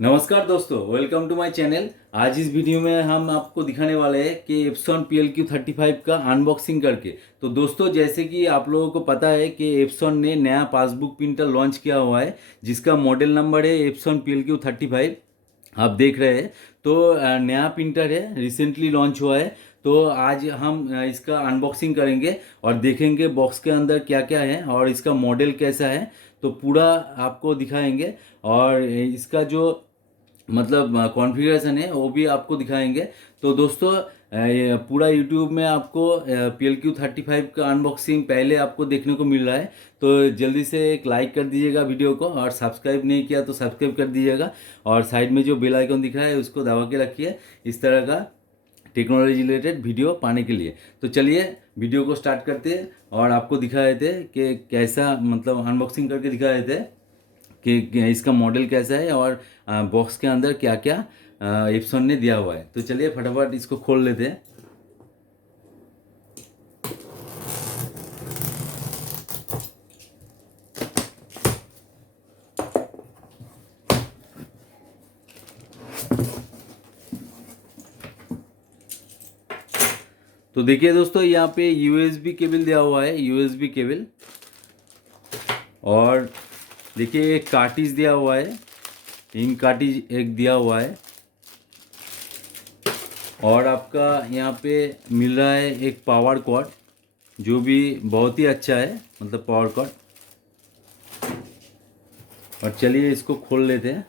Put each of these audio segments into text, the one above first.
नमस्कार दोस्तों, welcome to my channel. आज इस वीडियो में हम आपको दिखाने वाले हैं कि एप्सॉन PLQ35 का अनबॉक्सिंग करके। तो दोस्तों, जैसे कि आप लोगों को पता है कि एप्सॉन ने नया पासबुक प्रिंटर लॉन्च किया हुआ है, जिसका मॉडल नंबर है एप्सॉन PLQ35। आप देख रहे हैं। तो नया प्रिंटर है, रिसेंटली लॉन्च हुआ है। तो आज हम इसका अनबॉक्सिंग करेंगे और देखेंगे बॉक्स के अंदर क्या क्या है और इसका मॉडल कैसा है। तो पूरा आपको दिखाएंगे और इसका जो मतलब कॉन्फ़िगरेशन है वो भी आपको दिखाएंगे। तो दोस्तों, ये पूरा यूट्यूब में आपको PLQ35 का अनबॉक्सिंग पहले आपको देखने को मिल रहा है। तो जल्दी से एक लाइक कर दीजिएगा वीडियो को, और सब्सक्राइब नहीं किया तो सब्सक्राइब कर दीजिएगा। और साइड में जो बेल आइकन दिख रहा है उसको दबा के रखिए, इस तरह का टेक्नोलॉजी रिलेटेड वीडियो पाने के लिए। तो चलिए वीडियो को स्टार्ट करते हैं और आपको दिखा रहे थे कि कैसा मतलब अनबॉक्सिंग करके दिखा रहे थे कि इसका मॉडल कैसा है और बॉक्स के अंदर क्या क्या एप्सॉन ने दिया हुआ है। तो चलिए फटाफट इसको खोल लेते हैं। तो देखिए दोस्तों, यहाँ पे USB केबल दिया हुआ है, USB केबल। और देखिए एक कार्टिज दिया हुआ है, इन कार्टिज एक दिया हुआ है। और आपका यहाँ पे मिल रहा है एक पावर कॉर्ड, जो भी बहुत ही अच्छा है, मतलब पावर कॉर्ड। और चलिए इसको खोल लेते हैं।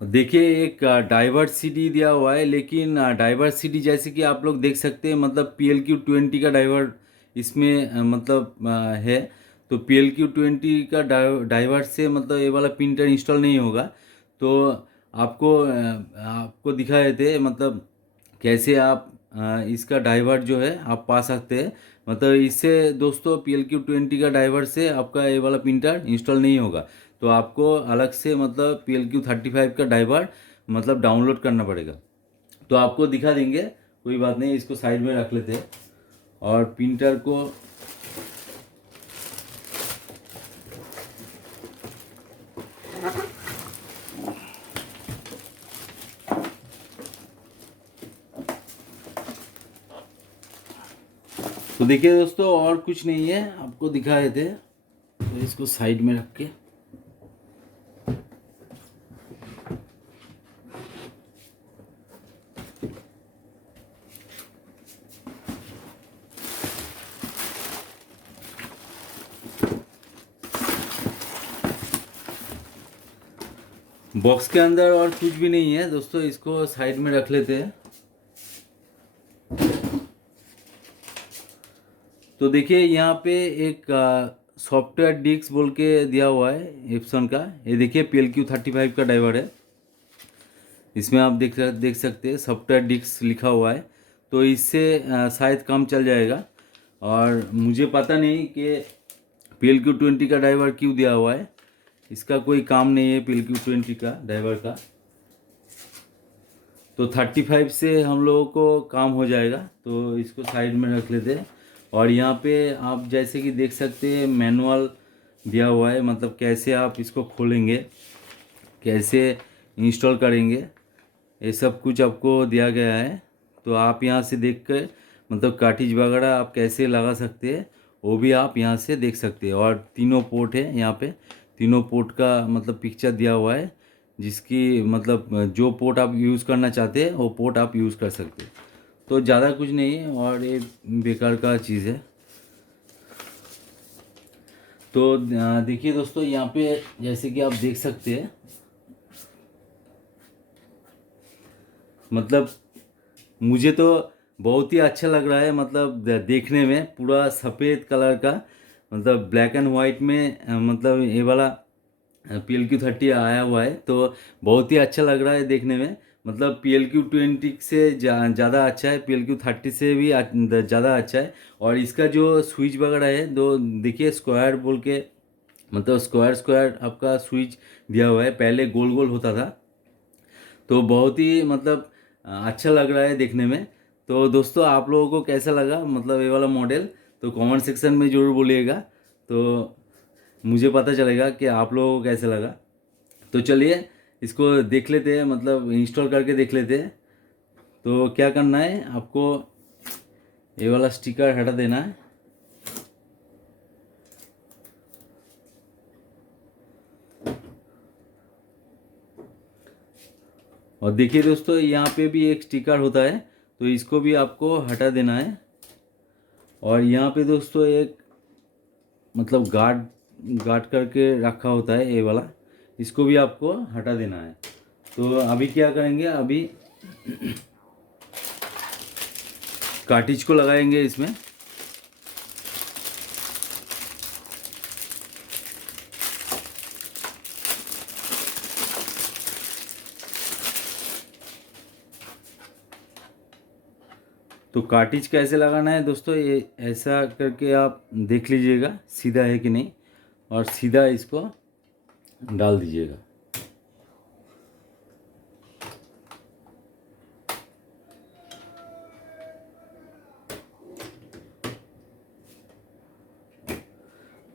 देखिए एक डाइवर्स CD दिया हुआ है, लेकिन डाइवर्स CD जैसे कि आप लोग देख सकते हैं, मतलब PLQ20 का डाइवर इसमें मतलब है। तो PLQ20 का डाइवर्स से मतलब ये वाला प्रिंटर इंस्टॉल नहीं होगा। तो आपको दिखाए थे मतलब कैसे आप इसका डाइवर जो है आप पा सकते हैं। मतलब इससे दोस्तों PLQ20 का डाइवर से आपका ये वाला प्रिंटर इंस्टॉल नहीं होगा। तो आपको अलग से मतलब PLQ35 का डाइवर मतलब डाउनलोड करना पड़ेगा। तो आपको दिखा देंगे, कोई बात नहीं, इसको साइड में रख लेते हैं और प्रिंटर को। तो देखिए दोस्तों, और कुछ नहीं है, आपको दिखाए थे। तो इसको साइड में रख के बॉक्स के अंदर और कुछ भी नहीं है दोस्तों, इसको साइड में रख लेते हैं। तो देखिए यहाँ पे एक सॉफ्टवेयर डिस्क बोल के दिया हुआ है एप्सन का। ये देखिए PLQ35 का ड्राइवर है। इसमें आप देख सकते हैं सॉफ्टवेयर डिस्क लिखा हुआ है। तो इससे शायद काम चल जाएगा। और मुझे पता नहीं कि PLQ20 का ड्राइवर क्यों दिया हुआ है। इसका कोई काम नहीं है PLQ20 का ड्राइवर का। तो 35 से हम लोगों को काम हो जाएगा। तो इसको साइड में रख लेते हैं। और यहाँ पे आप जैसे कि देख सकते हैं मैनुअल दिया हुआ है, मतलब कैसे आप इसको खोलेंगे, कैसे इंस्टॉल करेंगे, ये सब कुछ आपको दिया गया है। तो आप यहाँ से देख कर मतलब कार्टिज वगैरह आप कैसे लगा सकते हैं वो भी आप यहाँ से देख सकते हैं। और तीनों पोर्ट है यहाँ पे, तीनों पोर्ट का मतलब पिक्चर दिया हुआ है, जिसकी मतलब जो पोर्ट आप यूज़ करना चाहते हैं वो पोर्ट आप यूज़ कर सकते हैं। तो ज़्यादा कुछ नहीं है और ये बेकार का चीज़ है। तो देखिए दोस्तों, यहाँ पे जैसे कि आप देख सकते हैं, मतलब मुझे तो बहुत ही अच्छा लग रहा है। मतलब देखने में पूरा सफ़ेद कलर का, मतलब ब्लैक एंड वाइट में मतलब ये वाला PLQ30 आया हुआ है। तो बहुत ही अच्छा लग रहा है देखने में। मतलब PLQ20 से ज़्यादा अच्छा है, PLQ30 से भी ज़्यादा अच्छा है। और इसका जो स्विच वगैरह है, दो देखिए स्क्वायर बोल के, मतलब स्क्वायर स्क्वायर आपका स्विच दिया हुआ है। पहले गोल गोल होता था। तो बहुत ही मतलब अच्छा लग रहा है देखने में। तो दोस्तों आप लोगों को कैसा लगा मतलब ये वाला मॉडल, तो कमेंट सेक्शन में ज़रूर बोलिएगा, तो मुझे पता चलेगा कि आप लोगों को कैसा लगा। तो चलिए इसको देख लेते हैं, मतलब इंस्टॉल करके देख लेते हैं। तो क्या करना है आपको, ये वाला स्टिकर हटा देना है। और देखिए दोस्तों यहाँ पे भी एक स्टिकर होता है, तो इसको भी आपको हटा देना है। और यहाँ पे दोस्तों एक मतलब गार्ड गार्ड करके रखा होता है ये वाला, इसको भी आपको हटा देना है। तो अभी क्या करेंगे, अभी कार्टिज को लगाएंगे इसमें। तो कार्टिज कैसे लगाना है दोस्तों, ये ऐसा करके आप देख लीजिएगा सीधा है कि नहीं, और सीधा इसको डाल दीजिएगा।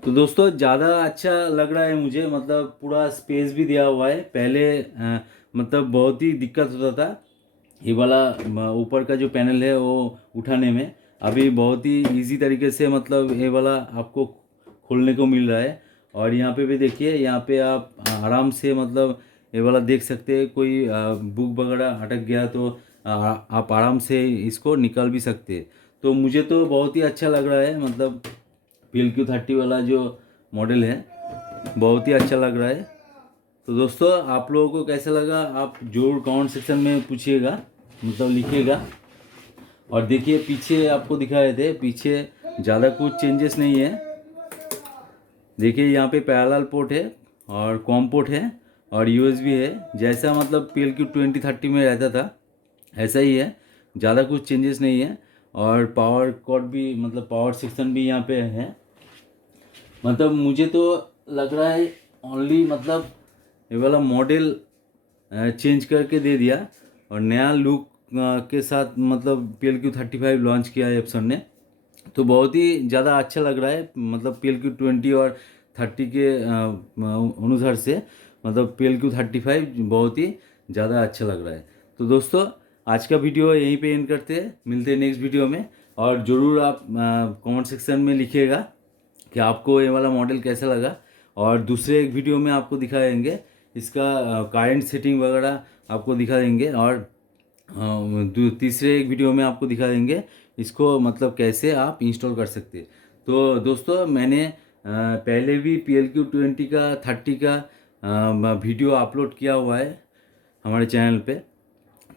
तो दोस्तों ज़्यादा अच्छा लग रहा है मुझे, मतलब पूरा स्पेस भी दिया हुआ है। पहले मतलब बहुत ही दिक्कत होता था ये वाला ऊपर का जो पैनल है वो उठाने में। अभी बहुत ही इजी तरीके से मतलब ये वाला आपको खोलने को मिल रहा है। और यहाँ पे भी देखिए, यहाँ पे आप आराम से मतलब ये वाला देख सकते हैं, कोई बुक वगैरह अटक गया तो आप आराम से इसको निकाल भी सकते हैं। तो मुझे तो बहुत ही अच्छा लग रहा है, मतलब PLQ30 वाला जो मॉडल है बहुत ही अच्छा लग रहा है। तो दोस्तों आप लोगों को कैसा लगा आप जरूर कमेंट सेक्शन में पूछिएगा, मतलब लिखिएगा। और देखिए पीछे आपको दिखा रहे थे, पीछे ज़्यादा कुछ चेंजेस नहीं है। देखिए यहाँ पे पैरेलल पोर्ट है और कॉम पोर्ट है और USB है, जैसा मतलब PLQ2030 में रहता था ऐसा ही है, ज़्यादा कुछ चेंजेस नहीं है। और पावर कॉर्ड भी मतलब पावर सेक्शन भी यहाँ पे है। मतलब मुझे तो लग रहा है ओनली मतलब ये वाला मॉडल चेंज करके दे दिया और नया लुक के साथ मतलब PLQ35 लॉन्च किया है एप्सन ने। तो बहुत ही ज़्यादा अच्छा लग रहा है, मतलब PLQ20 और 30 के अनुसार से मतलब PLQ35 बहुत ही ज़्यादा अच्छा लग रहा है। तो दोस्तों आज का वीडियो यहीं पे एंड करते हैं, मिलते हैं नेक्स्ट वीडियो में। और ज़रूर आप कमेंट सेक्शन में लिखिएगा कि आपको ये वाला मॉडल कैसा लगा। और दूसरे एक वीडियो में आपको दिखाएंगे इसका करंट सेटिंग वगैरह आपको दिखा देंगे। और तीसरे एक वीडियो में आपको दिखा देंगे इसको मतलब कैसे आप इंस्टॉल कर सकते हैं। तो दोस्तों मैंने पहले भी PLQ20 का 30 का वीडियो अपलोड किया हुआ है हमारे चैनल पे।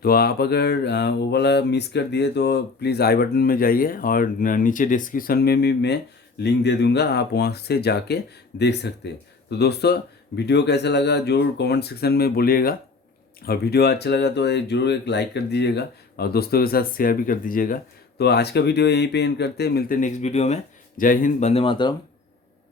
तो आप अगर वो वाला मिस कर दिए तो प्लीज़ आई बटन में जाइए और नीचे डिस्क्रिप्शन में भी मैं लिंक दे दूंगा, आप वहाँ से जाके देख सकते हैं। तो दोस्तों वीडियो कैसा लगा जरूर कमेंट सेक्शन में बोलिएगा, और वीडियो अच्छा लगा तो जरूर एक लाइक कर दीजिएगा और दोस्तों के साथ शेयर भी कर दीजिएगा। तो आज का वीडियो यहीं पे एंड करते हैं, मिलते हैं नेक्स्ट वीडियो में। जय हिंद, वंदे मातरम।